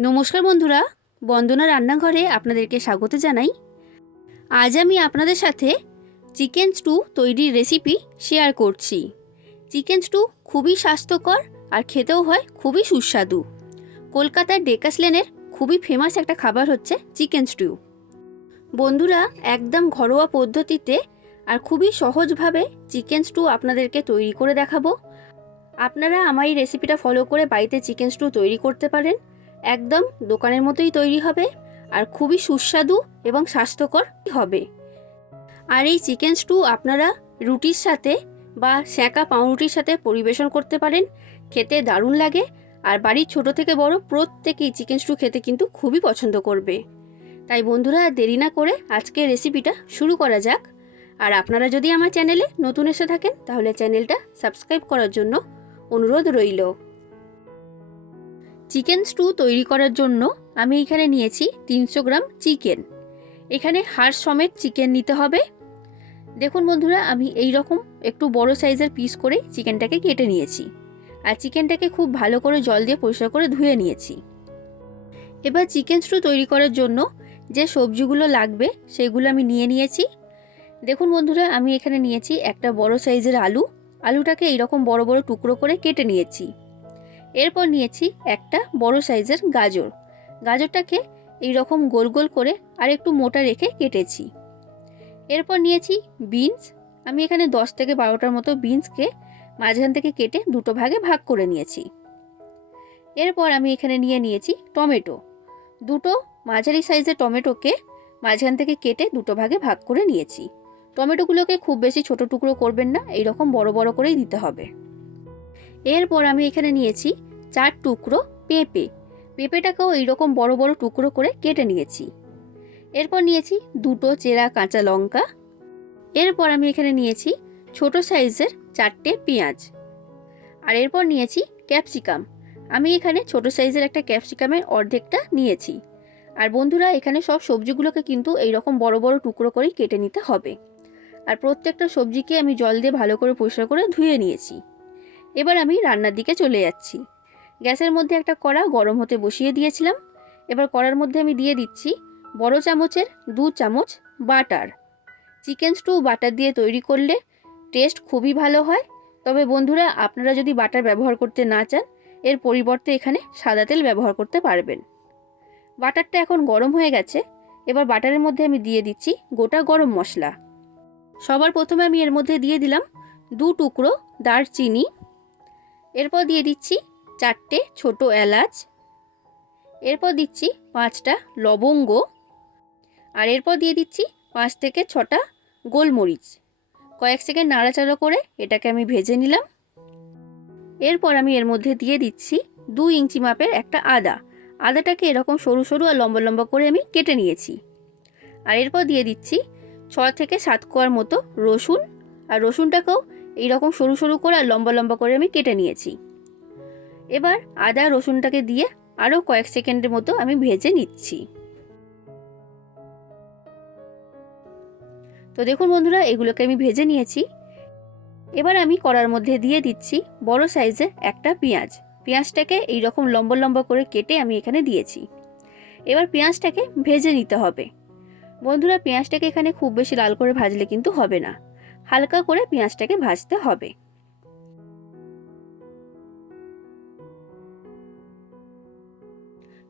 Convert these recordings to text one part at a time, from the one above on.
নমস্কার বন্ধুরা, বন্দনা রান্নাঘরে আপনাদেরকে স্বাগত জানাই। আজ আমি আপনাদের সাথে চিকেন স্টু তৈরির রেসিপি শেয়ার করছি। চিকেন স্টু খুবই স্বাস্থ্যকর আর খেতেও হয় খুবই সুস্বাদু। কলকাতার ডেকাস লেনের খুবই ফেমাস একটা খাবার হচ্ছে চিকেন স্টু। বন্ধুরা, একদম ঘরোয়া পদ্ধতিতে আর খুবই সহজভাবে চিকেন স্টু আপনাদেরকে তৈরি করে দেখাবো। আপনারা আমার এই রেসিপিটা ফলো করে বাড়িতে চিকেন স্টু তৈরি করতে পারেন। একদম দোকানের মতোই তৈরি হবে আর খুবই সুস্বাদু এবং স্বাস্থ্যকর হবে। আর এই চিকেন স্টু আপনারা রুটির সাথে বা সেঁকা পাউরুটির সাথে পরিবেশন করতে পারেন। খেতে দারুণ লাগে আর বাড়ির ছোট থেকে বড় প্রত্যেকেই চিকেন স্টু খেতে কিন্তু খুবই পছন্দ করবে। তাই বন্ধুরা, দেরি না করে আজকের রেসিপিটা শুরু করা যাক। আর আপনারা যদি আমার চ্যানেলে নতুন এসে থাকেন, তাহলে চ্যানেলটা সাবস্ক্রাইব করার জন্য অনুরোধ রইল। চিকেন স্টু তৈরি করার জন্য আমি এখানে নিয়েছি তিনশো গ্রাম চিকেন। এখানে হাড় সমেত চিকেন নিতে হবে। দেখুন বন্ধুরা, আমি এই রকম একটু বড় সাইজের পিস করে চিকেনটাকে কেটে নিয়েছি আর চিকেনটাকে খুব ভালো করে জল দিয়ে পরিষ্কার করে ধুয়ে নিয়েছি। এবার চিকেন স্টু তৈরি করার জন্য যে সবজিগুলো লাগবে সেগুলো আমি নিয়ে নিয়েছি। দেখুন বন্ধুরা, আমি এখানে নিয়েছি একটা বড় সাইজের আলু। আলুটাকে এইরকম বড় বড় টুকরো করে কেটে নিয়েছি। এরপর নিয়েছি একটা বড় সাইজের গাজর। গাজরটাকে এই রকম গোল গোল করে আর একটু মোটা রেখে কেটেছি। এরপর নিয়েছি বিনস। আমি এখানে দশ থেকে বারোটার মতো বিনসকে মাঝখান থেকে কেটে দুটো ভাগে ভাগ করে নিয়েছি। এরপর আমি এখানে নিয়ে নিয়েছি টমেটো। দুটো মাঝারি সাইজের টমেটোকে মাঝখান থেকে কেটে দুটো ভাগে ভাগ করে নিয়েছি। টমেটোগুলোকে খুব বেশি ছোট টুকরো করবেন না, এইরকম বড় বড় করেই দিতে হবে। এরপর আমি এখানে নিয়েছি চার টুকরো পেঁপে। পেঁপেটাকেও এইরকম বড় বড় টুকরো করে কেটে নিয়েছি। এরপর নিয়েছি দুটো চেরা কাঁচা লঙ্কা। এরপর আমি এখানে নিয়েছি ছোট সাইজের চারটে পেঁয়াজ। আর এরপর নিয়েছি ক্যাপসিকাম। আমি এখানে ছোট সাইজের একটা ক্যাপসিকামের অর্ধেকটা নিয়েছি। আর বন্ধুরা, এখানে সব সবজিগুলোকে কিন্তু এইরকম বড় বড় টুকরো করেই কেটে নিতে হবে। আর প্রত্যেকটা সবজিকে আমি জল দিয়ে ভালো করে পরিষ্কার করে ধুয়ে নিয়েছি। এবার আমি রান্নার দিকে চলে যাচ্ছি। গ্যাসের মধ্যে একটা কড়া গরম হতে বসিয়ে দিয়েছিলাম। এবার কড়ার মধ্যে আমি দিয়ে দিচ্ছি বড় চামচের দু চামচ বাটার। চিকেন স্টু বাটার দিয়ে তৈরি করলে টেস্ট খুবই ভালো হয়। তবে বন্ধুরা, আপনারা যদি বাটার ব্যবহার করতে না চান, এর পরিবর্তে এখানে সাদা তেল ব্যবহার করতে পারবেন। বাটারটা এখন গরম হয়ে গেছে। এবার বাটারের মধ্যে আমি দিয়ে দিচ্ছি গোটা গরম মশলা। সবার প্রথমে আমি এর মধ্যে দিয়ে দিলাম দু টুকরো দারচিনি। এরপর দিয়ে দিচ্ছি চারটে ছোট এলাচ। এরপর দিচ্ছি পাঁচটা লবঙ্গ। আর এরপর দিয়ে দিচ্ছি পাঁচ থেকে ছটা গোলমরিচ। কয়েক সেকেন্ড নাড়াচাড়া করে এটাকে আমি ভেজে নিলাম। এরপর আমি এর মধ্যে দিয়ে দিচ্ছি দু ইঞ্চি মাপের একটা আদা। আদাটাকে এরকম সরু সরু আর লম্বা লম্বা করে আমি কেটে নিয়েছি। আর এরপর দিয়ে দিচ্ছি ছ থেকে সাত কোয়ার মতো রসুন। আর রসুনটাকেও এইরকম সরু সরু করে আর লম্বা লম্বা করে আমি কেটে নিয়েছি। এবার আদা, রসুনটাকে দিয়ে আরও কয়েক সেকেন্ডের মতো আমি ভেজে নিচ্ছি। তো দেখুন বন্ধুরা, এগুলোকে আমি ভেজে নিয়েছি। এবার আমি কড়ার মধ্যে দিয়ে দিচ্ছি বড় সাইজে একটা পেঁয়াজ। পেঁয়াজটাকে এইরকম লম্বা লম্বা করে কেটে আমি এখানে দিয়েছি। এবার পেঁয়াজটাকে ভেজে নিতে হবে। বন্ধুরা, পেঁয়াজটাকে এখানে খুব বেশি লাল করে ভাজলে কিন্তু হবে না। হালকা করে পেঁয়াজটাকে ভাজতে হবে।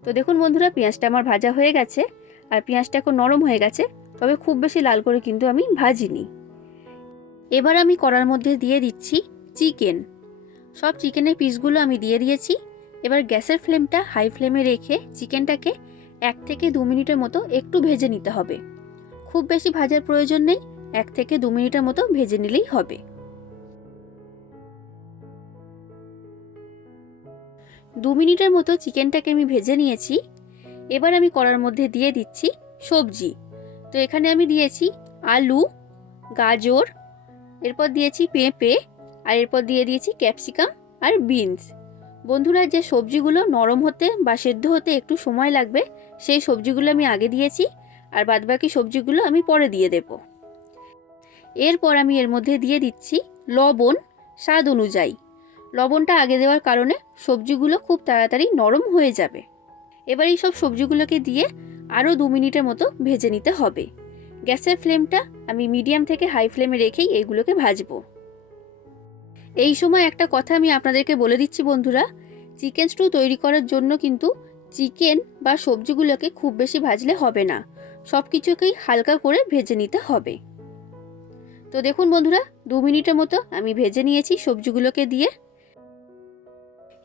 তো দেখুন বন্ধুরা, পেঁয়াজটা আমার ভাজা হয়ে গেছে আর পেঁয়াজটা এখন নরম হয়ে গেছে, তবে খুব বেশি লাল করে কিন্তু আমি ভাজিনি। এবার আমি কড়ার মধ্যে দিয়ে দিচ্ছি চিকেন। সব চিকেনের পিসগুলো আমি দিয়ে দিয়েছি। এবার গ্যাসের ফ্লেমটা হাই ফ্লেমে রেখে চিকেনটাকে এক থেকে দু মিনিটের মতো একটু ভেজে নিতে হবে। খুব বেশি ভাজার প্রয়োজন নেই। এক থেকে দু মিনিটের মতো ভেজে নিলেই হবে। দু মিনিটের মতো চিকেনটাকে আমি ভেজে নিয়েছি। এবার আমি কড়ার মধ্যে দিয়ে দিচ্ছি সবজি। তো এখানে আমি দিয়েছি আলু, গাজর, এরপর দিয়েছি পেঁপে, আর এরপর দিয়ে দিয়েছি ক্যাপসিকাম আর বিনস। বন্ধুরা, যে সবজিগুলো নরম হতে বা সেদ্ধ হতে একটু সময় লাগবে, সেই সবজিগুলো আমি আগে দিয়েছি, আর বাদবাকি সবজিগুলো আমি পরে দিয়ে দেব। এরপর আমি এর মধ্যে দিয়ে দিচ্ছি লবণ স্বাদ অনুযায়ী। লবণটা আগে দেওয়ার কারণে সবজিগুলো খুব তাড়াতাড়ি নরম হয়ে যাবে। এবার এই সব সবজিগুলোকে দিয়ে আরও দু মিনিটের মতো ভেজে নিতে হবে। গ্যাসের ফ্লেমটা আমি মিডিয়াম থেকে হাই ফ্লেমে রেখেই এইগুলোকে ভাজবো। এই সময় একটা কথা আমি আপনাদেরকে বলে দিচ্ছি বন্ধুরা, চিকেন স্টু তৈরি করার জন্য কিন্তু চিকেন বা সবজিগুলোকে খুব বেশি ভাজলে হবে না। সব কিছুকেই হালকা করে ভেজে নিতে হবে। তো দেখুন বন্ধুরা, দু মিনিটের মতো আমি ভেজে নিয়েছি সবজিগুলোকে দিয়ে।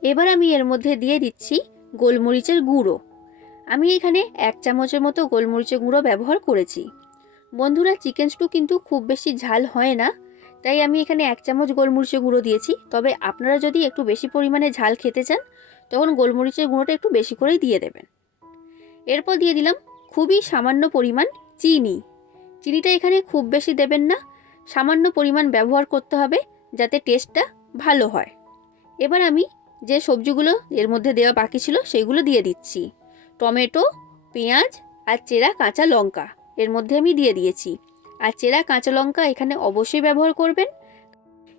এবার আমি এর মধ্যে দিয়ে দিচ্ছি গোলমরিচের গুঁড়ো। আমি এখানে এক চামচের মতো গোলমরিচের গুঁড়ো ব্যবহার করেছি। বন্ধুরা চিকেন স্টু কিন্তু খুব বেশি ঝাল হয় না, তাই আমি এখানে এক চামচ গোলমরিচের গুঁড়ো দিয়েছি। তবে আপনারা যদি একটু বেশি পরিমাণে ঝাল খেতে চান, তখন গোলমরিচের গুঁড়োটা একটু বেশি করেই দিয়ে দেবেন। এরপর দিয়ে দিলাম খুবই সামান্য পরিমাণ চিনি। চিনিটা এখানে খুব বেশি দেবেন না সামান্য পরিমাণ ব্যবহার করতে হবে যাতে টেস্টটা ভালো হয়। এবার আমি যে সবজিগুলো এর মধ্যে দেওয়া বাকি ছিল সেইগুলো দিয়ে দিচ্ছি। টমেটো, পেঁয়াজ আর চেরা কাঁচা লঙ্কা এর মধ্যে আমি দিয়ে দিয়েছি। আর চেরা কাঁচা লঙ্কা এখানে অবশ্যই ব্যবহার করবেন।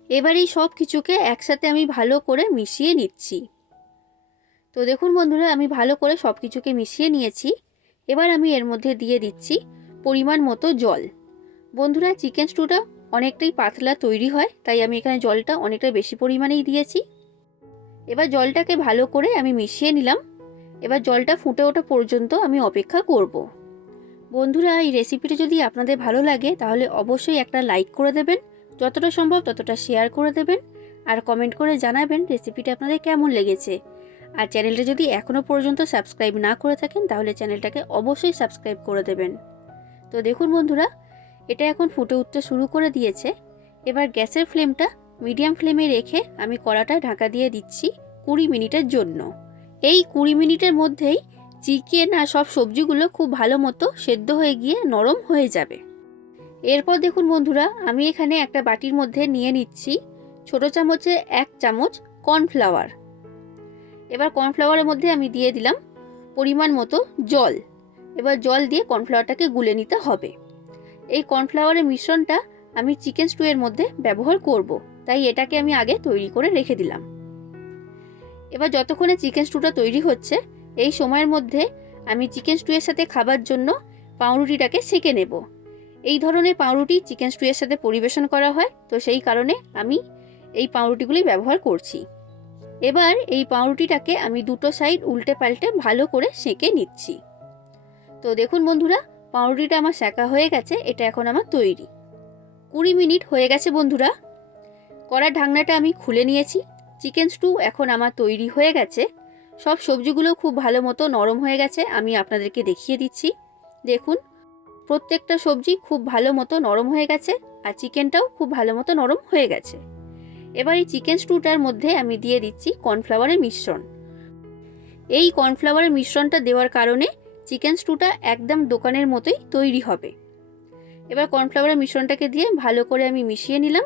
এবার এই সব কিছুকে একসাথে আমি ভালো করে মিশিয়ে নিচ্ছি। তো দেখুন বন্ধুরা, আমি ভালো করে সব কিছুকে মিশিয়ে নিয়েছি। এবার আমি এর মধ্যে দিয়ে দিচ্ছি পরিমাণ মতো জল। বন্ধুরা, চিকেন স্টুটা অনেকটাই পাতলা তৈরি হয়, তাই আমি এখানে জলটা অনেকটা বেশি পরিমাণেই দিয়েছি। এবার জলটাকে ভালো করে আমি মিশিয়ে নিলাম। এবার জলটা ফুটে ওঠা পর্যন্ত আমি অপেক্ষা করব। বন্ধুরা, এই রেসিপিটা যদি আপনাদের ভালো লাগে, তাহলে অবশ্যই একটা লাইক করে দেবেন, যতটা সম্ভব ততটা শেয়ার করে দেবেন, আর কমেন্ট করে জানাবেন রেসিপিটা আপনাদের কেমন লেগেছে। আর চ্যানেলটা যদি এখনও পর্যন্ত সাবস্ক্রাইব না করে থাকেন, তাহলে চ্যানেলটাকে অবশ্যই সাবস্ক্রাইব করে দেবেন। তো দেখুন বন্ধুরা এটা এখন ফুটে উঠতে শুরু করে দিয়েছে। এবার গ্যাসের ফ্লেমটা মিডিয়াম ফ্লেমে রেখে আমি কড়াটা ঢাকা দিয়ে দিচ্ছি কুড়ি মিনিটের জন্য। এই কুড়ি মিনিটের মধ্যেই চিকেন আর সব সবজিগুলো খুব ভালো মতো সেদ্ধ হয়ে গিয়ে নরম হয়ে যাবে। এরপর দেখুন বন্ধুরা, আমি এখানে একটা বাটির মধ্যে নিয়ে নিচ্ছি ছোট চামচে এক চামচ কর্নফ্লাওয়ার। এবার কর্নফ্লাওয়ারের মধ্যে আমি দিয়ে দিলাম পরিমাণ মতো জল। এবার জল দিয়ে কর্নফ্লাওয়ারটাকে গুলে নিতে হবে। এই কর্নফ্লাওয়ারের মিশ্রণটা আমি চিকেন স্টুয়ের মধ্যে ব্যবহার করব, তাই এটাকে আমি আগে তৈরি করে রেখে দিলাম। এবার যতক্ষণে চিকেন স্টুটা তৈরি হচ্ছে, এই সময়ের মধ্যে আমি চিকেন স্টুয়ের সাথে খাবার জন্য পাউরুটিটাকে সেঁকে নেব। এই ধরনের পাউরুটি চিকেন স্টুয়ের সাথে পরিবেশন করা হয়, তো সেই কারণে আমি এই পাউরুটিগুলি ব্যবহার করছি। এবার এই পাউরুটিটাকে আমি দুটো সাইড উল্টে পাল্টে ভালো করে সেঁকে নিচ্ছি। তো দেখুন বন্ধুরা পাউরুটিটা আমার সেঁকা হয়ে গেছে, এটা এখন আমার তৈরি। কুড়ি মিনিট হয়ে গেছে বন্ধুরা। কড়ার ঢাকনাটা আমি খুলে নিয়েছি। চিকেন স্টু এখন আমার তৈরি হয়ে গেছে। সব সবজিগুলো খুব ভালো মতো নরম হয়ে গেছে, আমি আপনাদেরকে দেখিয়ে দিচ্ছি। দেখুন, প্রত্যেকটা সবজি খুব ভালো মতো নরম হয়ে গেছে আর চিকেনটাও খুব ভালো মতো নরম হয়ে গেছে। এবার এই চিকেন স্টুটার মধ্যে আমি দিয়ে দিচ্ছি কর্নফ্লাওয়ারের মিশ্রণ। এই কর্নফ্লাওয়ারের মিশ্রণটা দেওয়ার কারণে চিকেন স্টুটা একদম দোকানের মতোই তৈরি হবে। এবার কর্নফ্লাওয়ারের মিশ্রণটাকে দিয়ে ভালো করে আমি মিশিয়ে নিলাম।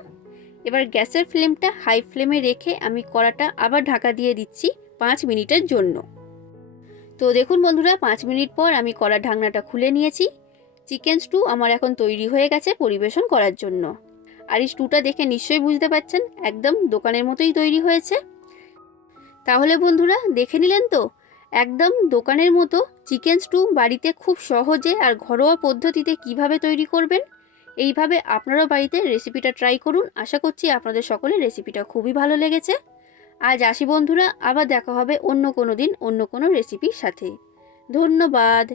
এবার গ্যাসের ফ্লেমটা হাই ফ্লেমে রেখে আমি কড়াটা আবার ঢাকা দিয়ে দিচ্ছি পাঁচ মিনিটের জন্য। তো দেখুন বন্ধুরা, পাঁচ মিনিট পর আমি কড়ার ঢাকনাটা খুলে নিয়েছি। চিকেন স্টু আমার এখন তৈরি হয়ে গেছে পরিবেশন করার জন্য। আর এই স্টুটা দেখে নিশ্চয়ই বুঝতে পারছেন, একদম দোকানের মতোই তৈরি হয়েছে। তাহলে বন্ধুরা, দেখে নিলেন তো একদম দোকানের মতো চিকেন স্টু বাড়িতে খুব সহজে আর ঘরোয়া পদ্ধতিতে কীভাবে তৈরি করবেন? এইভাবে আপনারাও বাড়িতে রেসিপিটা ট্রাই করুন। আশা করছি আপনাদের সকলের রেসিপিটা খুবই ভালো লেগেছে। আজ আসি বন্ধুরা, আবার দেখা হবে অন্য কোনো দিন অন্য কোনো রেসিপির সাথে। ধন্যবাদ।